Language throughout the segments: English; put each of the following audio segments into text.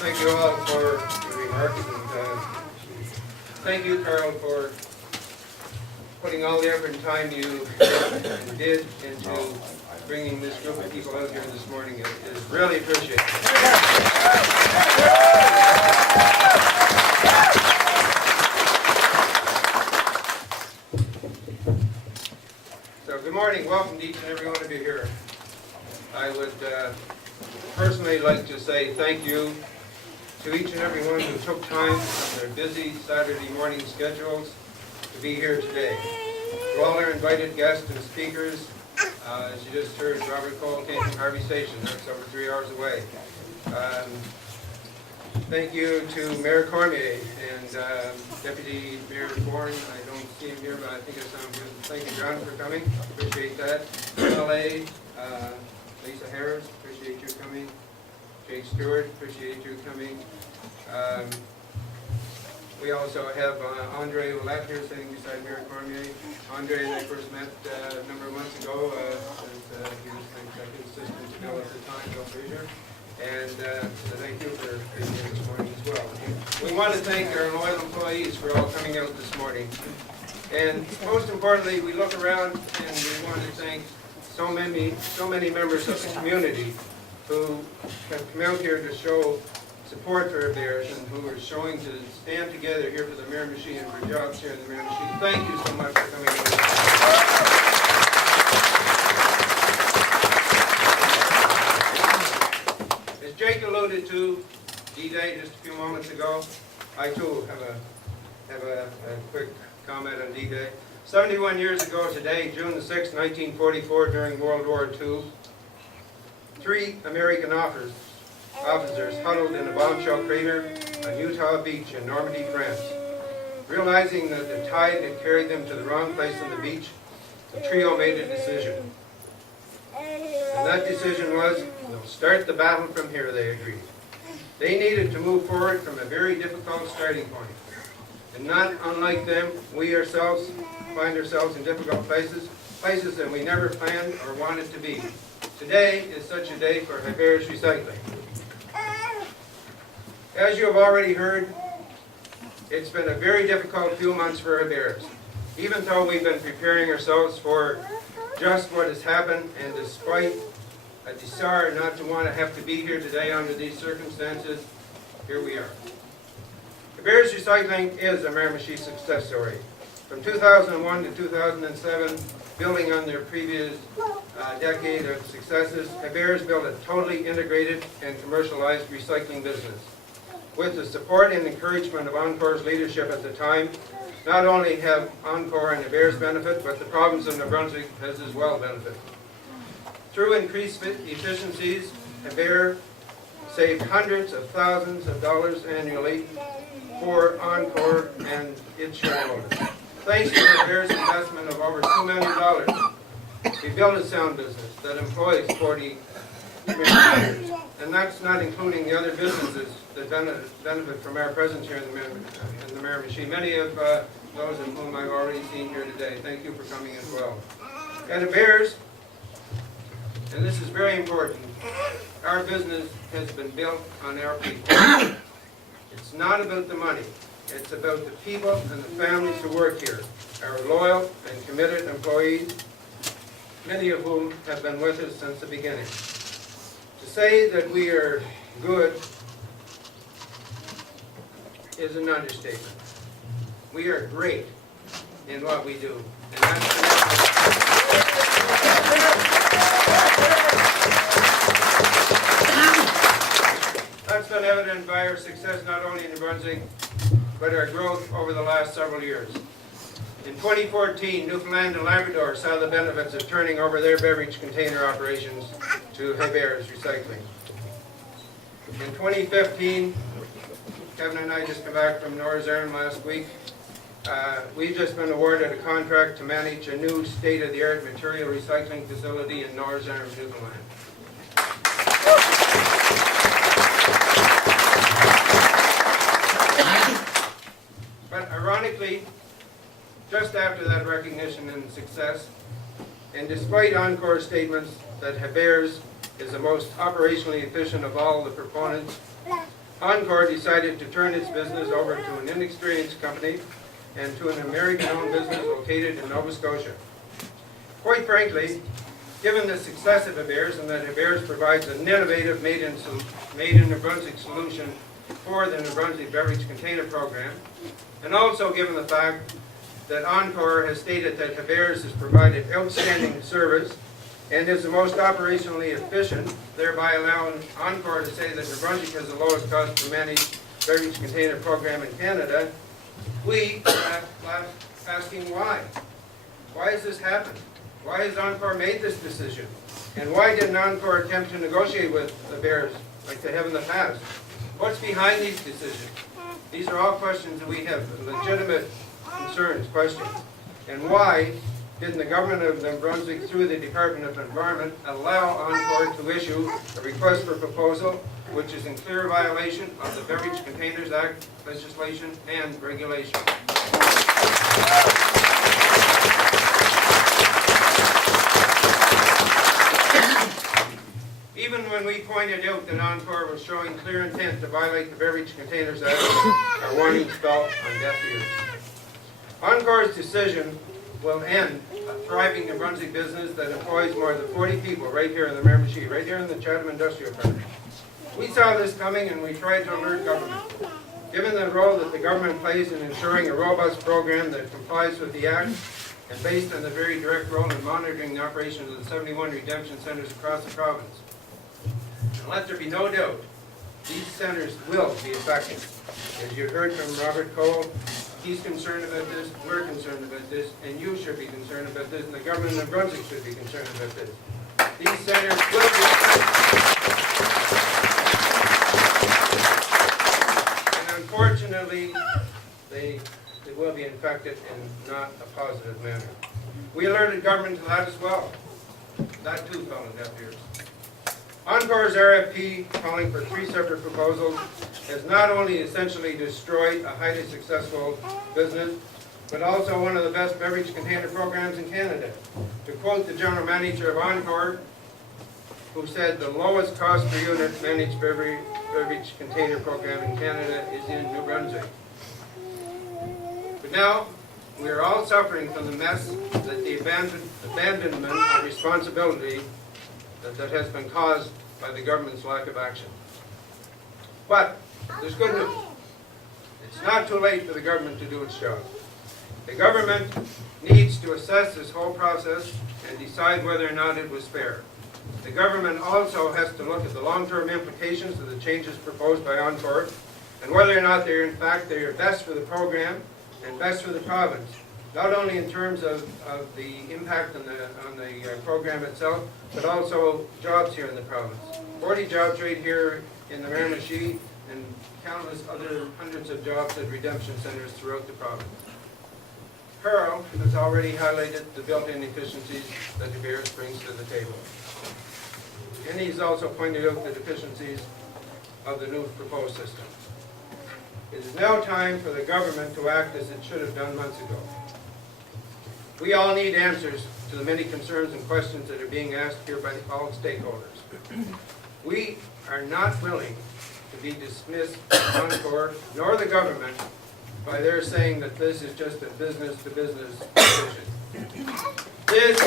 Thank you all for your remarks, and thank you, Carl, for putting all the effort and time you did into bringing this group of people out here this morning. It is really appreciated. So good morning. Welcome to each and every one of you here. I would personally like to say thank you to each and every one who took time from their busy Saturday morning schedules to be here today. To all our invited guests and speakers, as you just heard, Robert Cole came from Harvey Station. That's over 3 hours away. Thank you to Mayor Cormier and Deputy Mayor Bourne. I don't see him here, but I think it sounds good. Thank you, John, for coming. Appreciate that. LA, Lisa Harris, appreciate you coming. Jake Stewart, appreciate you coming. We also have Andre Ouellette here sitting beside Mayor Cormier. Andre and I first met a number of months ago as he was the executive assistant to Bill at the time, Bill Fraser. And so thank you for being here this morning as well. We want to thank our loyal employees for all coming out this morning. And most importantly, we look around and we want to thank so many members of the community who have come out here to show support for Hebert and who are showing to stand together here for the Miramichi and for jobs here in the Miramichi. Thank you so much for coming out. As Jake alluded to D-Day just a few moments ago, I too have a quick comment on D-Day. 71 years ago today, June the 6th, 1944, during World War II, 3 American officers huddled in a bombshell crater on Utah Beach in Normandy, France. Realizing that the tide had carried them to the wrong place on the beach, the trio made a decision. And that decision was, we'll start the battle from here, they agreed. They needed to move forward from a very difficult starting point. And not unlike them, we ourselves find ourselves in difficult places that we never planned or wanted to be. Today is such a day for Hebert's Recycling. As you have already heard, it's been a very difficult few months for Hebert's. Even though we've been preparing ourselves for just what has happened, and despite a desire not to want to have to be here today under these circumstances, here we are. Hebert's Recycling is a Miramichi success story. From 2001 to 2007, building on their previous decade of successes, Hebert's built a totally integrated and commercialized recycling business. With the support and encouragement of Encore's leadership at the time, not only have Encore and Hebert's benefit, but the province of New Brunswick has as well benefited. Through increased efficiencies, Hebert saved hundreds of thousands of dollars annually for Encore and its shareholders. Thanks to Hebert's investment of over $2 million, we built a sound business that employs 40 Miramichans. And that's not including the other businesses that benefit from our presence here in the Miramichi. Many of those of whom I've already seen here today. Thank you for coming as well. At Hebert's, and this is very important, our business has been built on our people. It's not about the money. It's about the people and the families who work here, our loyal and committed employees, many of whom have been with us since the beginning. To say that we are good is an understatement. We are great in what we do. And that's been evident by our success not only in New Brunswick, but our growth over the last several years. In 2014, Newfoundland and Labrador saw the benefits of turning over their beverage container operations to Hebert's Recycling. In 2015, Kevin and I just came back from Northern Ireland last week. We've just been awarded a contract to manage a new state-of-the-art material recycling facility in Northern Ireland, Newfoundland. But ironically, just after that recognition and success, and despite Encore's statements that Hebert's is the most operationally efficient of all the proponents, Encore decided to turn its business over to an inexperienced company and to an American-owned business located in Nova Scotia. Quite frankly, given the success of Hebert's and that Hebert's provides an innovative made in New Brunswick solution for the New Brunswick Beverage Container Program, and also given the fact that Encore has stated that Hebert's has provided outstanding service and is the most operationally efficient, thereby allowing Encore to say that New Brunswick has the lowest cost to manage beverage container program in Canada, we are asking why. Why has this happened? Why has Encore made this decision? And why didn't Encore attempt to negotiate with Hebert's like they have in the past? What's behind these decisions? These are all questions that we have, legitimate concerns, questions. And why didn't the government of New Brunswick, through the Department of Environment, allow Encore to issue a request for proposal, which is in clear violation of the Beverage Containers Act legislation and regulation? Even when we pointed out that Encore was showing clear intent to violate the Beverage Containers Act, our warnings fell on deaf ears. Encore's decision will end a thriving New Brunswick business that employs more than 40 people right here in the Miramichi, right here in the Chatham Industrial Park. We saw this coming and we tried to alert government. Given the role that the government plays in ensuring a robust program that complies with the Act, and based on the very direct role in monitoring the operation of the 71 redemption centers across the province. And let there be no doubt, these centers will be affected. As you heard from Robert Cole, he's concerned about this, we're concerned about this, and you should be concerned about this, and the government of Brunswick should be concerned about this. These centers will be affected. And unfortunately, they will be infected in not a positive manner. We alerted government to that as well. That too fell on deaf ears. Encore's RFP, calling for 3 separate proposals, has not only essentially destroyed a highly successful business, but also one of the best beverage container programs in Canada. To quote the general manager of Encore, who said the lowest cost per unit managed beverage container program in Canada is in New Brunswick. But now, we are all suffering from the mess that the abandonment of responsibility that has been caused by the government's lack of action. But there's good news. It's not too late for the government to do its job. The government needs to assess this whole process and decide whether or not it was fair. The government also has to look at the long-term implications of the changes proposed by Encore and whether or not they are best for the program and best for the province, not only in terms of the impact on the program itself, but also jobs here in the province. 40 jobs right here in the Miramichi and countless other hundreds of jobs at redemption centers throughout the province. Carl has already highlighted the built-in efficiencies that Hebert brings to the table. And he's also pointed out the deficiencies of the new proposed system. It is now time for the government to act as it should have done months ago. We all need answers to the many concerns and questions that are being asked here by all stakeholders. We are not willing to be dismissed by Encore, nor the government, by their saying that this is just a business-to-business decision. This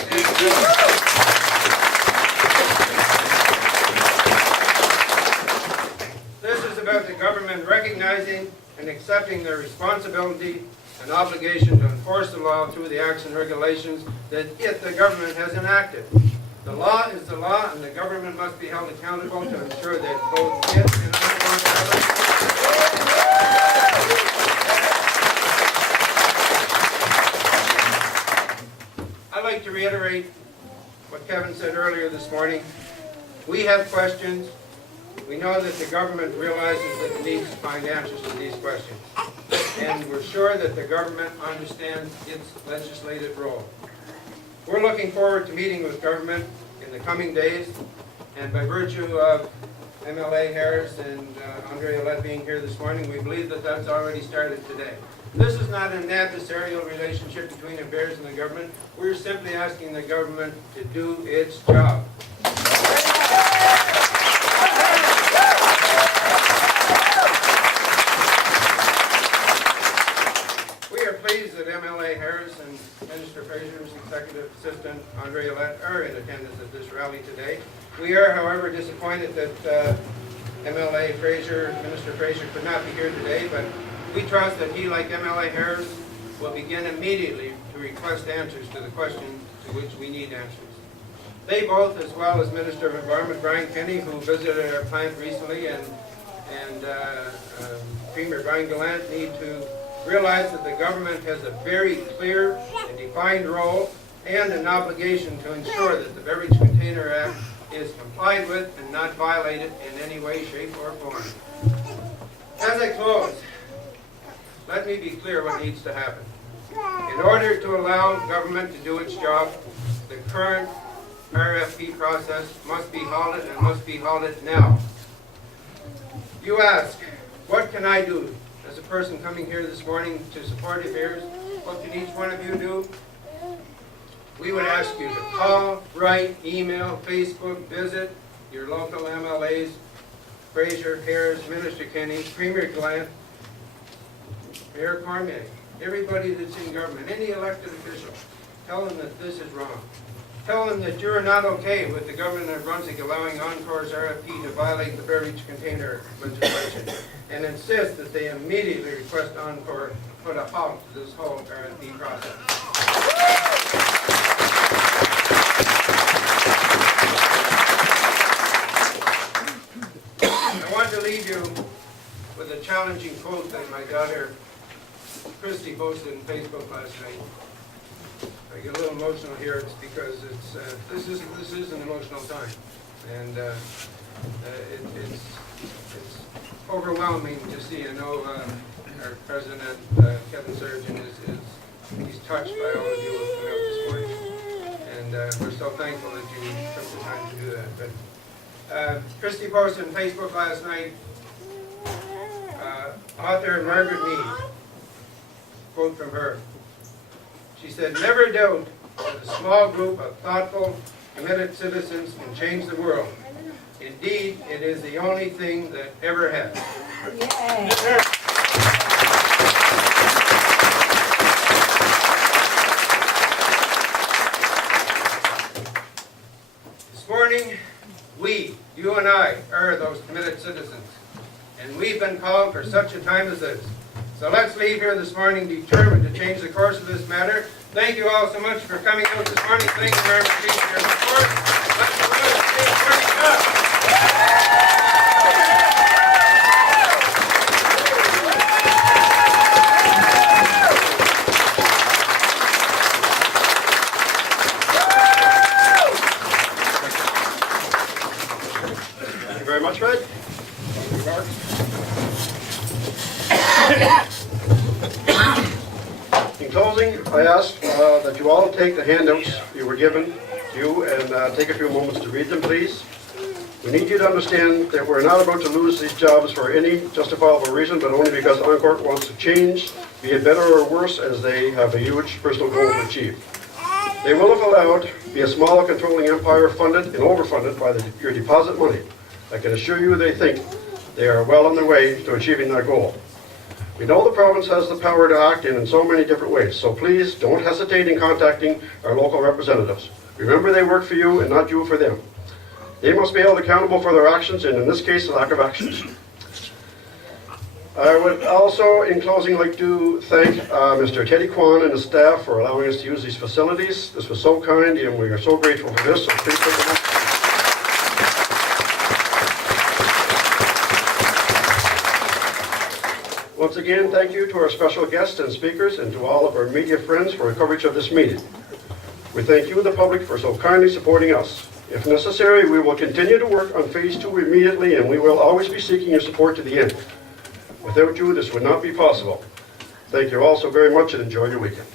is about the government recognizing and accepting their responsibility and obligation to enforce the law through the acts and regulations that the government has enacted. The law is the law, and the government must be held accountable to ensure that both it and I'd like to reiterate what Kevin said earlier this morning. We have questions. We know that the government realizes that it needs to find answers to these questions. And we're sure that the government understands its legislative role. We're looking forward to meeting with government in the coming days, and by virtue of MLA Harris and Andre Ouellette being here this morning, we believe that that's already started today. This is not an adversarial relationship between Hebert and the government. We're simply asking the government to do its job. Andre Alette are in attendance at this rally today. We are, however, disappointed that MLA Fraser, Minister Fraser, could not be here today, but we trust that he, like MLA Harris, will begin immediately to request answers to the questions to which we need answers. They both, as well as Minister of Environment Brian Kenny, who visited our plant recently, and Premier Brian Gallant, need to realize that the government has a very clear and defined role and an obligation to ensure that the Beverage Container Act is complied with and not violated in any way, shape, or form. As I close, let me be clear what needs to happen. In order to allow government to do its job, the current RFP process must be halted and must be halted now. You ask, what can I do as a person coming here this morning to support affairs? What can each one of you do? We would ask you to call, write, email, Facebook, visit your local MLAs, Fraser, Harris, Minister Kenny, Premier Gallant, Mayor Cormier, everybody that's in government, any elected official. Tell them that this is wrong. Tell them that you're not okay with the government of Brunswick allowing Encore's RFP to violate the beverage container legislation, and insist that they immediately request Encore put a halt to this whole RFP process. I want to leave you with a challenging quote that my daughter Christy posted on Facebook last night. I get a little emotional here. It's because this is an emotional time, and it's overwhelming to see. I know our president Kevin Surgeon he's touched by all of you who come out this morning, and we're so thankful that you took the time to do that. But Christy posted on Facebook last night. Author Margaret Mead, quote from her. She said, "Never doubt that a small group of thoughtful, committed citizens can change the world. Indeed, it is the only thing that ever has." Yay. This morning, you and I, are those committed citizens. And we've been called for such a time as this. So let's leave here this morning determined to change the course of this matter. Thank you all so much for coming out this morning. Thank you very much for your support. Let's go to the stage morning up. Thank you very much, Fred. In closing, I ask that you all take the handouts you were given to you and take a few moments to read them, please. We need you to understand that we're not about to lose these jobs for any justifiable reason, but only because Encore wants to change, be it better or worse, as they have a huge personal goal to achieve. They will, if allowed, be a small controlling empire funded and overfunded by your deposit money. I can assure you they think they are well on their way to achieving that goal. We know the province has the power to act in so many different ways, so please don't hesitate in contacting our local representatives. Remember, they work for you and not you for them. They must be held accountable for their actions, and in this case, lack of actions. I would also, in closing, like to thank Mr. Teddy Kwan and his staff for allowing us to use these facilities. This was so kind, and we are so grateful for this, so please take a moment. Once again, thank you to our special guests and speakers and to all of our media friends for coverage of this meeting. We thank you, the public, for so kindly supporting us. If necessary, we will continue to work on Phase 2 immediately, and we will always be seeking your support to the end. Without you, this would not be possible. Thank you all so very much, and enjoy your weekend.